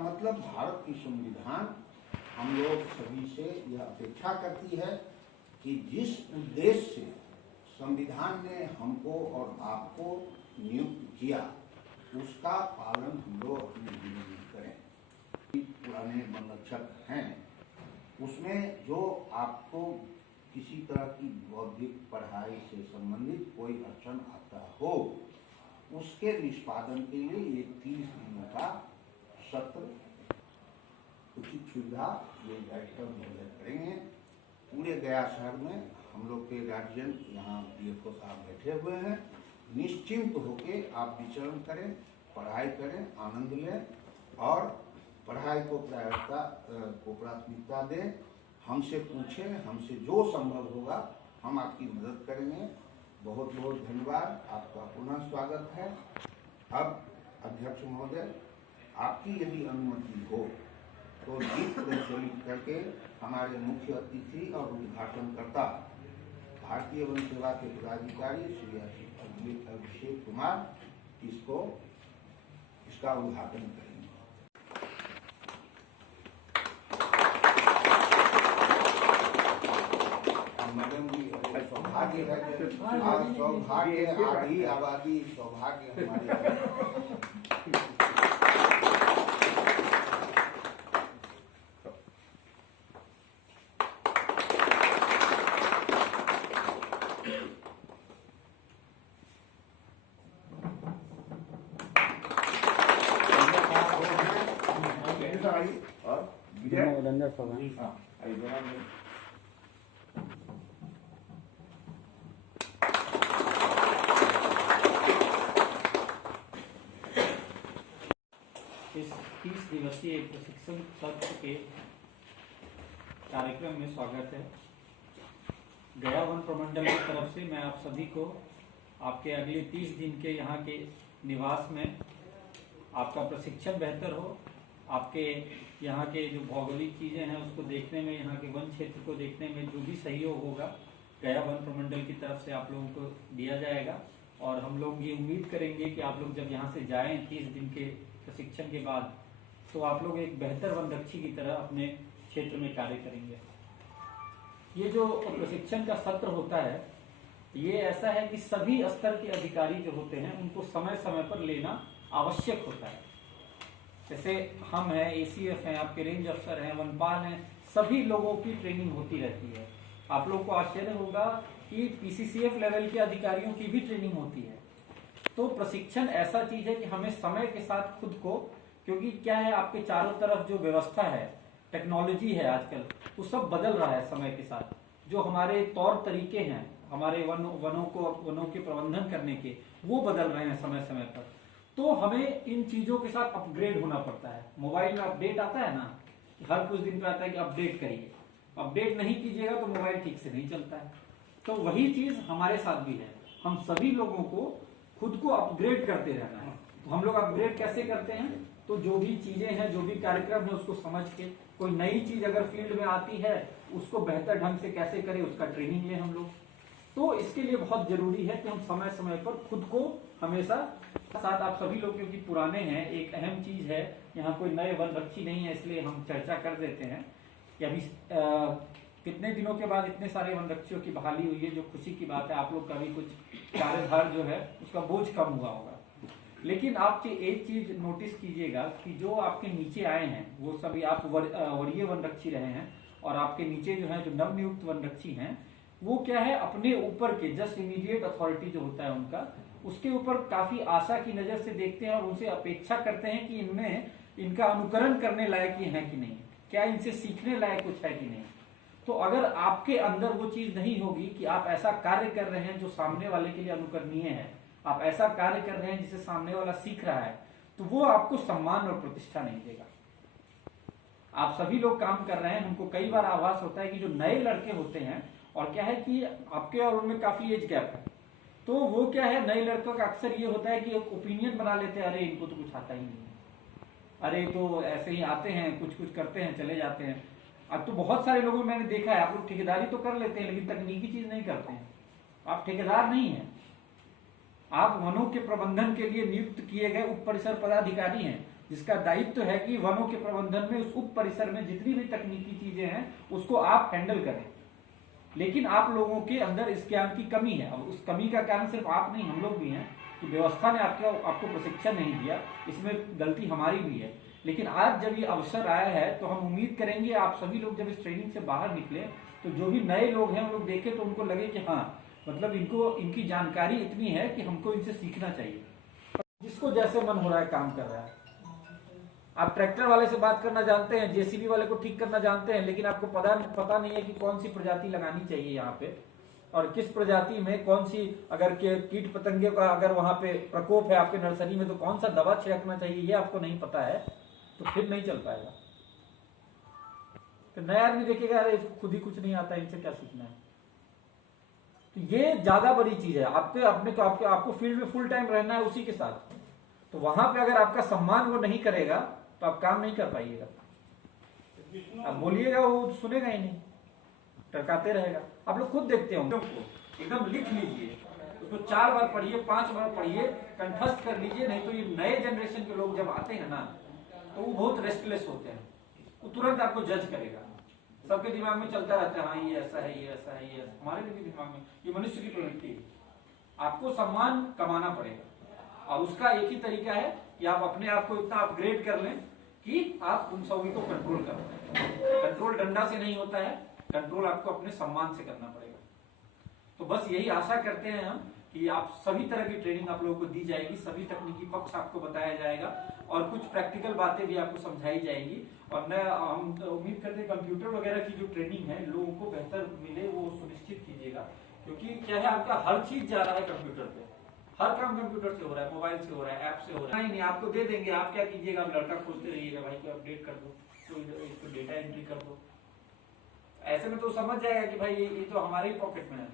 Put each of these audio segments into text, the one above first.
मतलब भारत की संविधान हम लोग सभी से यह अपेक्षा करती है कि जिस उद्देश्य से संविधान ने हमको और आपको नियुक्त किया उसका पालन हम लोग अपने जीवन में करें। पुराने वन रक्षक हैं, उसमें जो आपको किसी तरह की बौद्धिक पढ़ाई से संबंधित कोई अड़चन आता हो, उसके निष्पादन के लिए ये 30 दिनों का सत्र उचित सुविधा ये डायरेक्टर महोदय करेंगे। पूरे गया शहर में हम लोग के गार्जियन यहाँ DFO साहब बैठे हुए हैं। निश्चिंत होके आप विचरण करें, पढ़ाई करें, आनंद लें और पढ़ाई को प्राथमिकता दें। हमसे पूछें, हमसे जो संभव होगा हम आपकी मदद करेंगे। बहुत बहुत धन्यवाद, आपका पुनः स्वागत है। अब अध्यक्ष महोदय, आपकी यदि अनुमति हो तो दीप प्रज्वलित करके हमारे मुख्य अतिथि और उद्घाटनकर्ता भारतीय वन सेवा के पदाधिकारी श्री अभिषेक कुमार इसका उद्घाटन करेंगे। मैडम जी, सौभाग्य है, सौभाग्य आधी आबादी सौभाग्य हमारे। इस 30 दिवसीय प्रशिक्षण सत्र के कार्यक्रम में स्वागत है। गया वन प्रमंडल की तरफ से मैं आप सभी को आपके अगले 30 दिन के यहाँ के निवास में आपका प्रशिक्षण बेहतर हो, आपके यहाँ के जो भौगोलिक चीज़ें हैं उसको देखने में, यहाँ के वन क्षेत्र को देखने में जो भी सहयोग होगा गया वन प्रमंडल की तरफ से आप लोगों को दिया जाएगा। और हम लोग ये उम्मीद करेंगे कि आप लोग जब यहाँ से जाएं 30 दिन के प्रशिक्षण के बाद, तो आप लोग एक बेहतर वनरक्षी की तरह अपने क्षेत्र में कार्य करेंगे। ये जो प्रशिक्षण का सत्र होता है ये ऐसा है कि सभी स्तर के अधिकारी जो होते हैं उनको समय समय पर लेना आवश्यक होता है। जैसे हम हैं, ACF हैं, आपके रेंज अफसर हैं, वनपाल हैं, सभी लोगों की ट्रेनिंग होती रहती है। आप लोग को आश्चर्य होगा कि PCCF लेवल के अधिकारियों की भी ट्रेनिंग होती है। तो प्रशिक्षण ऐसा चीज है कि हमें समय के साथ खुद को, क्योंकि क्या है आपके चारों तरफ जो व्यवस्था है, टेक्नोलॉजी है आजकल, वो सब बदल रहा है समय के साथ। जो हमारे तौर तरीके हैं हमारे वनों के प्रबंधन करने के, वो बदल रहे हैं समय समय पर। तो हमें इन चीजों के साथ अपग्रेड होना पड़ता है। मोबाइल में अपडेट आता है ना, हर कुछ दिन पे आता है कि अपडेट करिए। अपडेट नहीं कीजिएगा तो मोबाइल ठीक से नहीं चलता है। तो वही चीज हमारे साथ भी है। हम सभी लोगों को खुद को अपग्रेड करते रहना है। तो हम लोग अपग्रेड कैसे करते हैं? तो जो भी चीजें हैं, जो भी कार्यक्रम है, उसको समझ के, कोई नई चीज अगर फील्ड में आती है उसको बेहतर ढंग से कैसे करें उसका ट्रेनिंग लें हम लोग। तो इसके लिए बहुत जरूरी है कि हम समय समय पर खुद को हमेशा साथ, आप सभी लोग क्योंकि पुराने हैं, एक अहम चीज है, यहाँ कोई नए वनरक्षी नहीं है, इसलिए हम चर्चा कर देते हैं कि अभी कितने दिनों के बाद इतने सारे वनरक्षियों की बहाली हुई है, जो खुशी की बात है। आप लोग का भी कुछ कार्यभार जो है उसका बोझ कम हुआ होगा। लेकिन आप एक चीज नोटिस कीजिएगा कि जो आपके नीचे आए हैं वो सभी आप वरीय वनरक्षी रहे हैं, और आपके नीचे जो है जो नवनियुक्त वनरक्षी हैं वो क्या है, अपने ऊपर के जस्ट इमीडिएट अथॉरिटी जो होता है उनका, उसके ऊपर काफी आशा की नजर से देखते हैं और उनसे अपेक्षा करते हैं कि इनमें इनका अनुकरण करने लायक ये है कि नहीं, क्या इनसे सीखने लायक कुछ है कि नहीं। तो अगर आपके अंदर वो चीज नहीं होगी कि आप ऐसा कार्य कर रहे हैं जो सामने वाले के लिए अनुकरणीय है, आप ऐसा कार्य कर रहे हैं जिसे सामने वाला सीख रहा है, तो वो आपको सम्मान और प्रतिष्ठा नहीं देगा। आप सभी लोग काम कर रहे हैं, हमको कई बार आभास होता है कि जो नए लड़के होते हैं, और क्या है कि आपके और उनमें काफी एज गैप है, तो वो क्या है, नए लड़कों का अक्सर ये होता है कि एक ओपिनियन बना लेते हैं, अरे इनको तो कुछ आता ही नहीं है, अरे तो ऐसे ही आते हैं, कुछ कुछ करते हैं, चले जाते हैं। अब तो बहुत सारे लोगों मैंने देखा है, आप लोग ठेकेदारी तो कर लेते हैं लेकिन तकनीकी चीज नहीं करते हैं। आप ठेकेदार नहीं है, आप वनों के प्रबंधन के लिए नियुक्त किए गए उप परिसर पदाधिकारी हैं। जिसका दायित्व है कि वनों के प्रबंधन में उस उप परिसर में जितनी भी तकनीकी चीजें हैं उसको आप हैंडल करें। लेकिन आप लोगों के अंदर इस ज्ञान की कमी है। अब उस कमी का कारण सिर्फ आप नहीं, हम लोग भी हैं कि व्यवस्था ने आपको प्रशिक्षण नहीं दिया, इसमें गलती हमारी भी है। लेकिन आज जब ये अवसर आया है तो हम उम्मीद करेंगे आप सभी लोग जब इस ट्रेनिंग से बाहर निकले तो जो भी नए लोग हैं वो लोग देखें तो उनको लगे कि हाँ, मतलब इनकी जानकारी इतनी है कि हमको इनसे सीखना चाहिए। जिसको जैसे मन हो रहा है काम कर रहा है। आप ट्रैक्टर वाले से बात करना जानते हैं, जेसीबी वाले को ठीक करना जानते हैं, लेकिन आपको पता नहीं है कि कौन सी प्रजाति लगानी चाहिए यहाँ पे और किस प्रजाति में कौन सी, अगर कीट पतंगे का अगर वहां पे प्रकोप है आपके नर्सरी में तो कौन सा दवा छिड़कना चाहिए, ये आपको नहीं पता है तो फिर नहीं चल पाएगा। तो नया आदमी देखेगा अरे इसको खुद ही कुछ नहीं आता है, इनसे क्या सीखना है। तो ये ज्यादा बड़ी चीज है। आपको फील्ड में फुल टाइम रहना है उसी के साथ, तो वहां पे अगर आपका सम्मान वो नहीं करेगा तो आप काम नहीं कर पाइएगा। आप बोलिएगा वो सुनेगा ही नहीं, टरकाते रहेगा। आप लोग खुद देखते होंगे, एकदम लिख लीजिए उसको, 4 बार पढ़िए, 5 बार पढ़िए, कंठस्थ कर लीजिए। नहीं तो ये नए जनरेशन के लोग जब आते हैं ना तो वो बहुत रेस्टलेस होते हैं, वो तुरंत आपको जज करेगा। सबके दिमाग में चलता रहता है हाँ ये ऐसा है, ये ऐसा है, ये हमारे भी दिमाग में, ये मनुष्य की प्रवृत्ति है। आपको सम्मान कमाना पड़ेगा और उसका एक ही तरीका है कि आप अपने आप को इतना अपग्रेड कर लें कि आप उन सभी को कंट्रोल कर पाए। कंट्रोल डंडा से नहीं होता है, कंट्रोल आपको अपने सम्मान से करना पड़ेगा। तो बस यही आशा करते हैं हम कि आप सभी तरह की ट्रेनिंग आप लोगों को दी जाएगी, सभी तकनीकी पक्ष आपको बताया जाएगा और कुछ प्रैक्टिकल बातें भी आपको समझाई जाएंगी। और हम उम्मीद करते हैं कंप्यूटर वगैरह की जो ट्रेनिंग है लोगों को बेहतर मिले, वो सुनिश्चित कीजिएगा। क्योंकि क्या है, आपका हर चीज जा रहा है कंप्यूटर पे, हर काम कंप्यूटर से हो रहा है, मोबाइल से हो रहा है, ऐप से हो रहा है। नहीं आपको दे देंगे, आप क्या कीजिएगा, आप लड़का खोजते रहिएगा, भाई को अपडेट कर दो, तो इसको डेटा एंट्री कर दो। ऐसे में तो समझ जाएगा कि भाई ये तो हमारे ही पॉकेट में है,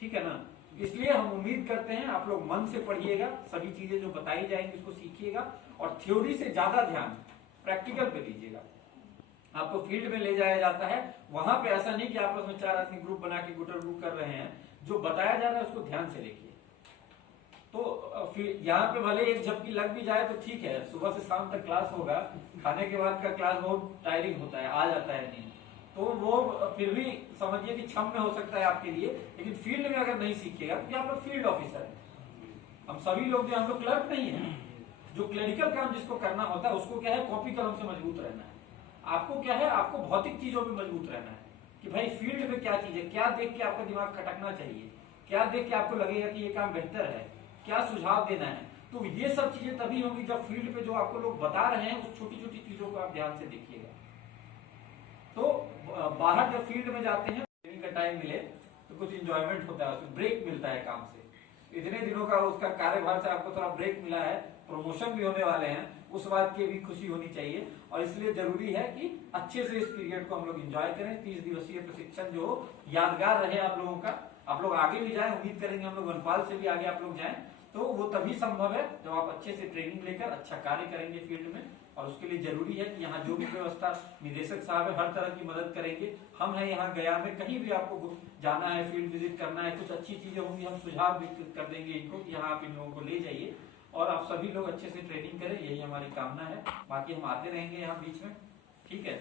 ठीक है ना। इसलिए हम उम्मीद करते हैं आप लोग मन से पढ़िएगा, सभी चीजें जो बताई जाएंगी उसको सीखिएगा और थ्योरी से ज्यादा ध्यान प्रैक्टिकल पे दीजिएगा। आपको फील्ड में ले जाया जाता है, वहां पे ऐसा नहीं कि आपस में 4 आदमी ग्रुप बना के गुटर ग्रुप कर रहे हैं, जो बताया जा रहा है उसको ध्यान से देखिए। तो फिर यहाँ पे भले एक झपकी लग भी जाए तो ठीक है, सुबह से शाम तक क्लास होगा, खाने के बाद का क्लास बहुत टायरिंग होता है, आ जाता है नहीं तो वो फिर भी समझिए कि क्षम में हो सकता है आपके लिए। लेकिन फील्ड में अगर नहीं सीखिएगा तो आप लोग फील्ड ऑफिसर है। हम सभी लोग जो हम लोग क्लर्क नहीं है, जो क्लरिकल काम जिसको करना होता है उसको क्या है, कॉपी कलम से मजबूत रहना है। आपको क्या है, आपको भौतिक चीजों में मजबूत रहना है कि भाई फील्ड में क्या चीज है, क्या देख के आपका दिमाग खटकना चाहिए, क्या देख के आपको लगेगा कि ये काम बेहतर है, क्या सुझाव देना है। तो ये सब चीजें तभी होंगी जब फील्ड पे जो आपको लोग बता रहे हैं उस छोटी छोटी चीजों को आप ध्यान से देखिएगा। तो बाहर जब फील्ड में जाते हैं ट्रेनिंग का टाइम मिले तो कुछ इंजॉयमेंट होता है, उसमें ब्रेक मिलता है काम से। इतने दिनों का उसका कार्यभार से आपको थोड़ा ब्रेक मिला है, प्रमोशन भी होने वाले हैं, उस बात की भी खुशी होनी चाहिए। और इसलिए जरूरी है कि अच्छे से इस पीरियड को हम लोग एंजॉय करें। 30 दिवसीय प्रशिक्षण जो यादगार रहे आप लोगों का, आप लोग आगे भी जाएं, उम्मीद करेंगे हम लोग वनपाल से भी आगे आप लोग जाएं। तो वो तभी संभव है जब आप अच्छे से ट्रेनिंग लेकर अच्छा कार्य करेंगे फील्ड में। और उसके लिए जरूरी है कि यहाँ जो भी व्यवस्था निदेशक साहब है हर तरह की मदद करेंगे। हम हैं यहाँ गया में, कहीं भी आपको जाना है, फील्ड विजिट करना है, कुछ अच्छी चीजें होंगी, हम सुझाव भी कर देंगे इनको कि यहाँ आप इन लोगों को ले जाइए और आप सभी लोग अच्छे से ट्रेनिंग करें, यही हमारी कामना है। बाकी हम आते रहेंगे यहाँ बीच में, ठीक है।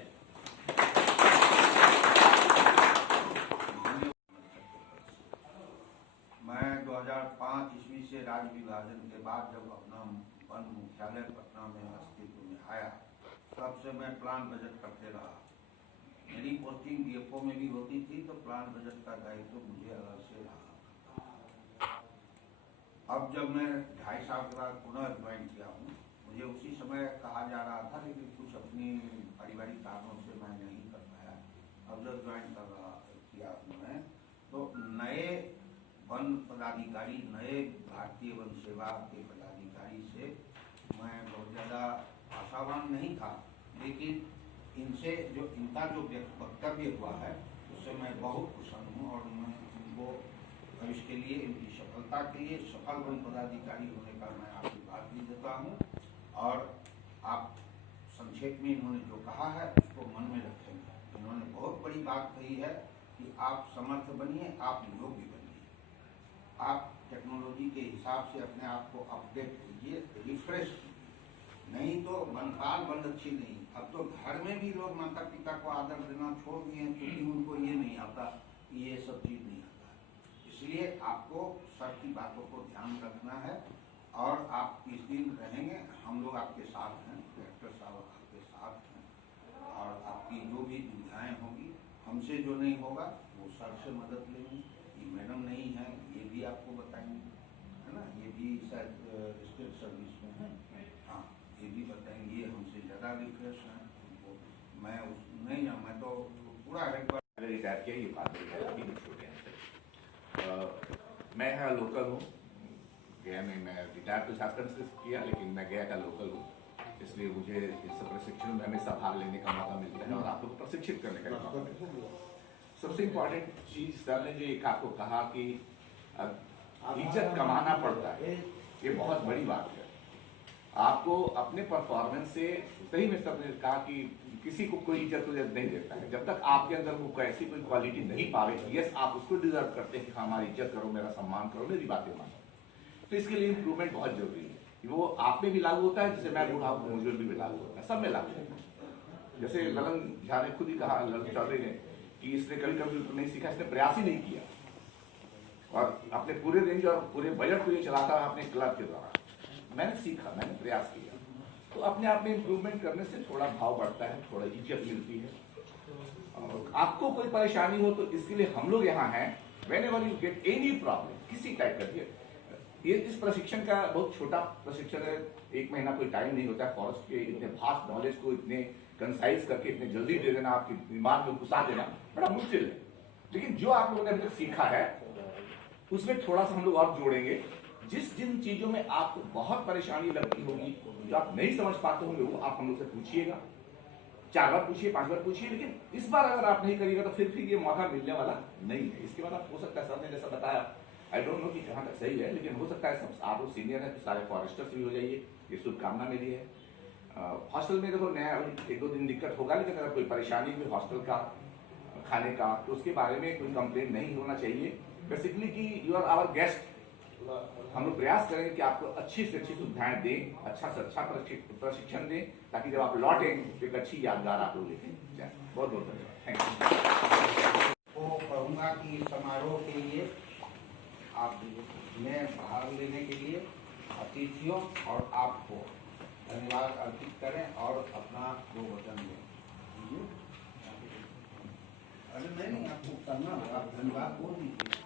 मैं 2005 ईस्वी से राज्य विभाजन के बाद जब अपना वन मुख्यालय पटना में अस्तित्व में आया, तब से मैं प्लान बजट करते रहा। मेरी पोस्टिंग डीएफओ में भी होती थी तो प्लान बजट का दायित्व मुझे अलग से रहा। अब जब मैं 2.5 साल के बाद पुनः ज्वाइन किया हूँ, मुझे उसी समय कहा जा रहा था लेकिन कुछ अपनी पारिवारिक कारणों से मैं नहीं कर पाया। अब जब ज्वाइन किया हूँ मैं, तो नए वन पदाधिकारी, नए भारतीय वन सेवा के पदाधिकारी से मैं बहुत ज़्यादा आशावान नहीं था, लेकिन इनसे जो इनका जो वक्तव्य हुआ है उससे मैं बहुत प्रसन्न हूँ और मैं उनको भविष्य के लिए, इनकी सफलता के लिए, सफल वन पदाधिकारी होने का मैं आशीर्वाद भी देता हूँ। और आप संक्षेप में इन्होंने जो कहा है उसको मन में रखेंगे। इन्होंने बहुत बड़ी बात कही है कि आप समर्थ बनिए, आप योग्य बनिए, आप टेक्नोलॉजी के हिसाब से अपने आप को अपडेट कीजिए, रिफ्रेश नई संसार बंद अच्छी नहीं। अब तो घर में भी लोग माता पिता को आदर देना छोड़ दिए हैं, क्योंकि उनको ये नहीं आता, ये सब चीज नहीं आता। इसलिए आपको सबकी बातों को ध्यान रखना है और आप इस दिन रहेंगे, हम लोग आपके साथ हैं, डायरेक्टर साहब आपके साथ हैं और आपकी जो भी दुविधाएं होगी, हमसे जो नहीं होगा वो सर से मदद लेंगे। ये मैडम नहीं है, ये भी आपको बताएंगे, है ना, ये भी शायद स्टेट सर्विस में है, हाँ ये भी बताएंगे। ये हमसे ज़्यादा रिक्वेस्ट है उनको, मैं नहीं, मैं तो पूरा हेडक्वार्टर रिटायर किया, ये बात छोटे हैं। मैं यहाँ लोकल हूँ, गया में मैं रिटायर तो झारखंड से किया, लेकिन मैं गया का लोकल हूँ, इसलिए मुझे इस प्रशिक्षण में हमेशा भाग लेने का मौका मिलता है और आप लोग को प्रशिक्षित करने का मौका मिलता है। सबसे इम्पोर्टेंट चीज सर ने जो एक आपको कहा कि इज्जत कमाना पड़ता है, ये बहुत बड़ी बात है। आपको अपने परफॉर्मेंस से, सही में सर ने कहा कि किसी को कोई इज्जत नहीं देता है जब तक आपके अंदर वो ऐसी कोई क्वालिटी नहीं पावे। यस, आप उसको डिजर्व करते हैं कि हमारी इज्जत करो, मेरा सम्मान करो, मेरी बातें मानो। तो इसके लिए इम्प्रूवमेंट बहुत जरूरी है। वो आप में भी लागू होता है, जैसे मैं बूढ़ा हूँ मुझे भी लागू होता है, सब में लागू होता है। जैसे ललन झा ने खुद ही कहा, ललन चौधरी ने, कि इसने कभी कंप्यूटर नहीं सीखा, इसने प्रयास ही नहीं किया और अपने पूरे रेंज और पूरे बजट को ये चलाता है अपने क्लब के द्वारा। मैंने सीखा, मैंने प्रयास किया, तो अपने आप में इम्प्रूवमेंट करने से थोड़ा भाव बढ़ता है, थोड़ा इज्जत मिलती है। और आपको कोई परेशानी हो तो इसके लिए हम लोग यहाँ हैं। Whenever you get any problem, किसी टाइप का, ये इस प्रशिक्षण का बहुत छोटा प्रशिक्षण है, 1 महीना कोई टाइम नहीं होता है। फॉरेस्ट के इतने भास्ट नॉलेज को इतने कंसाइज करके इतने जल्दी दे देना, आपके दिमाग में घुसा देना बड़ा मुश्किल है। लेकिन जो आप लोगों ने अभी तक सीखा है उसमें थोड़ा सा हम लोग और जोड़ेंगे। जिन चीजों में आपको बहुत परेशानी लगती होगी, जो आप नहीं समझ पाते होंगे, वो आप हम लोग से पूछिएगा। 4 बार पूछिए, 5 बार पूछिए, लेकिन इस बार अगर आप नहीं करिएगा तो फिर ये मौका मिलने वाला नहीं है। इसके बाद आप, हो सकता है सर ने जैसा बताया, आई डोंट नो कि कहाँ तक सही है, लेकिन हो सकता है सब आप लोग सीनियर है तो सारे फॉरेस्टर्स भी हो जाइए, ये शुभकामना मेरी है। हॉस्टल में देखो नया 1-2 दिन दिक्कत होगा, लेकिन अगर कोई परेशानी हुई हॉस्टल का, खाने का, तो उसके बारे में कोई कंप्लेंट नहीं होना चाहिए। बेसिकली कि यू आर आवर गेस्ट, हम लोग प्रयास करेंगे कि आपको अच्छी से अच्छी सुविधाएं दें, अच्छा से अच्छा प्रशिक्षण दें, ताकि जब आप लौटें तो एक अच्छी यादगार आप लोग लेके जाएं। बहुत बहुत धन्यवाद, थैंक यू। को कहूँगा कि समारोह के लिए आप में भाग लेने के लिए अतिथियों और आपको धन्यवाद अर्पित करें और अपना 2 वचन दें। अरे नहीं, आपको करना, आप धन्यवाद बोल दीजिए।